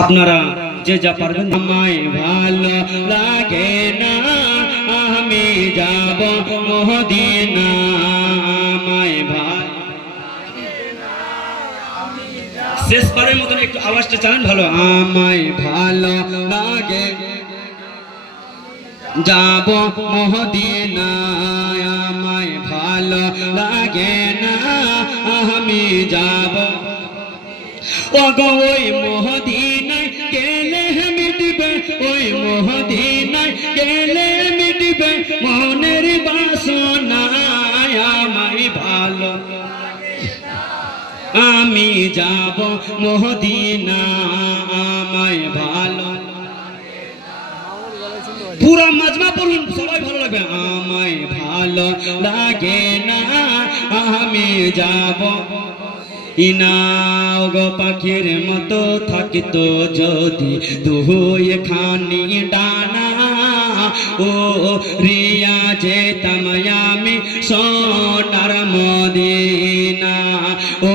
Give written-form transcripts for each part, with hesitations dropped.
আপনারা যে যা পারবেন। আমায় ভালো লাগে না আমি যাব মদিনা, আমায় ভালো। শেষবারের মতন একটু আওয়াজটা চালান ভালো। আমায় ভালো লাগে যাব মদিনা, আমায় ভালো লাগে না আমি যাব। ওগো ওই মদিনায় গেলে মিটবে, ওই মদিনায় গেলে মিটবে মনের বাসনা, আমায় ভালো আমি যাব মদিনা, আমায় ভালো। পুরা মাজমা পড়ুন, সবাই ভালো লাগবে। আমায় ভালো লাগে না আমি যাব ইনাও গো পাখির মতো থাকিতো যদি দুই খানি ডানা, ও রিয়া যেতাম আমি সোনার মদিনা, ও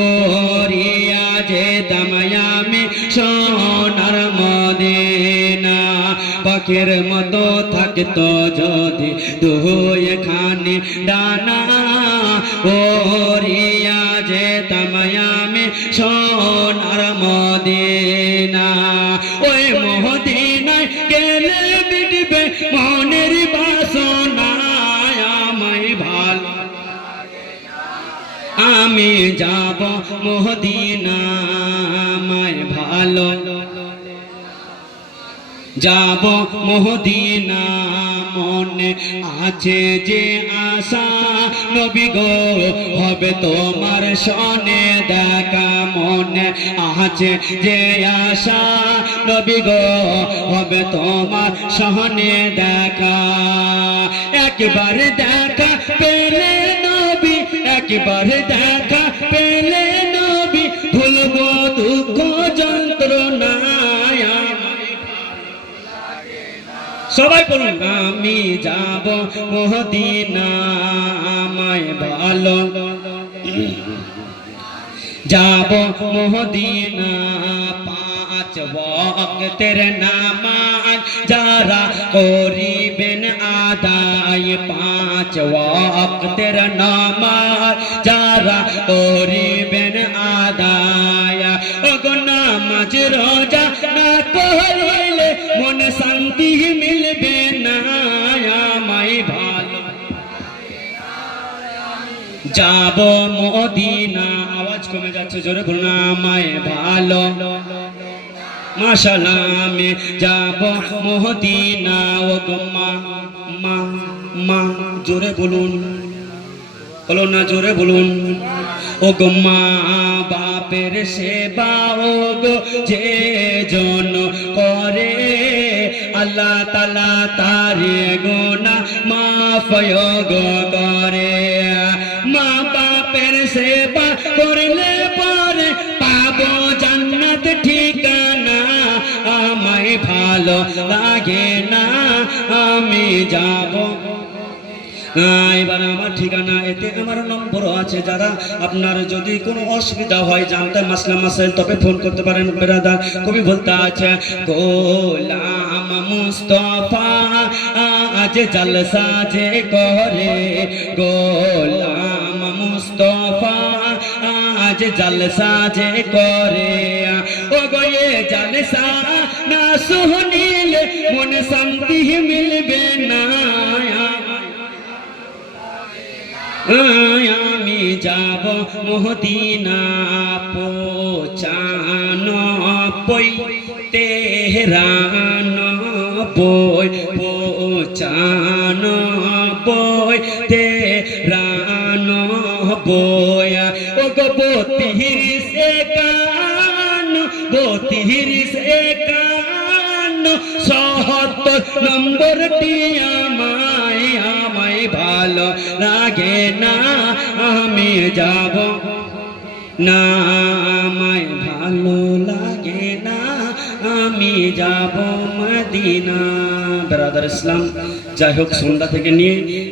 রিয়া যেতাম আমি সোনার মদিনা। পাখির মতো থাকতো যদি দুই খানি ডানা, ও রিয়া যেতাম আমি সোনার মদিনা। ওই মদিনায় গেলে মিটবে মনের বাসনা, আমায় ভালো আমি যাব মদিনা, আমায় ভালো যাব মদিনা। মনে আছে যে আশা নবী গো হবে তোমার সনে দেখা, মনে আছে যে আশা নবী গো হবে তোমার সনে দেখা। একবার দেখা পেলে নবী, একবার দেখা পেলে নবী ভুলবো দুঃখ যন্ত্রণা, সবাই বলুন। আমি যাব মদিনা, আমায় ভালো যাব মদিনা। পাঁচ ওয়াক্তের নামাজ যারা করিবেন আদায়, পাঁচ ওয়াক্তের নামাজ যারা করিবেন আদায়। ওগো নামাজ রোজা না করিলে মনে শান্তি মিলবে না, আমায় ভালো যাব মদিনা। আওয়াজ কমে যাচ্ছে, জোরে বলুন। আমায় ভালো মাশাআল্লাহ আমি যাব মদিনা। ওগো মা মা মা, জোরে বলুন, বলো না জোরে বলুন। ওগো মা বাপের সেবা ওগো যে জন করে, আল্লাহ তাআলা তারে গুনাহ মাফ গো করে। মা বাপের সেবা করলে পরে পাবো জান্নাত ঠিকানা, আমায় ভালো লাগে না আমি যাব। এবার আমার ঠিকানা, এতে আমার নম্বর আছে। যারা আপনার যদি কোনো অসুবিধা হয় জানতে মাসলা মাসাইল তবে ফোন করতে পারেন। বেরাদার কবি বলতে আছে, গোলাম মুস্তাফা আজ জলসা যে করে, গোলাম মুস্তাফা আজ জলসা যে করে। ও গো এ জলসা না শুনিলে মন শান্তি মিলবে না, আমি যাব মদিনা। পৌঁছানো পই তেহরানো পই, পৌঁছানো পই তেহরানো পই। ও গো 32 একান্ন 32 একান্ন 70 নম্বরটি আমায়, আমায় ভালো লাগে না আমি যাব না, আমায় ভালো লাগে না আমি যাব মদিনা। ব্রাদার ইসলাম, যাই হোক সন্ধ্যা থেকে নিয়ে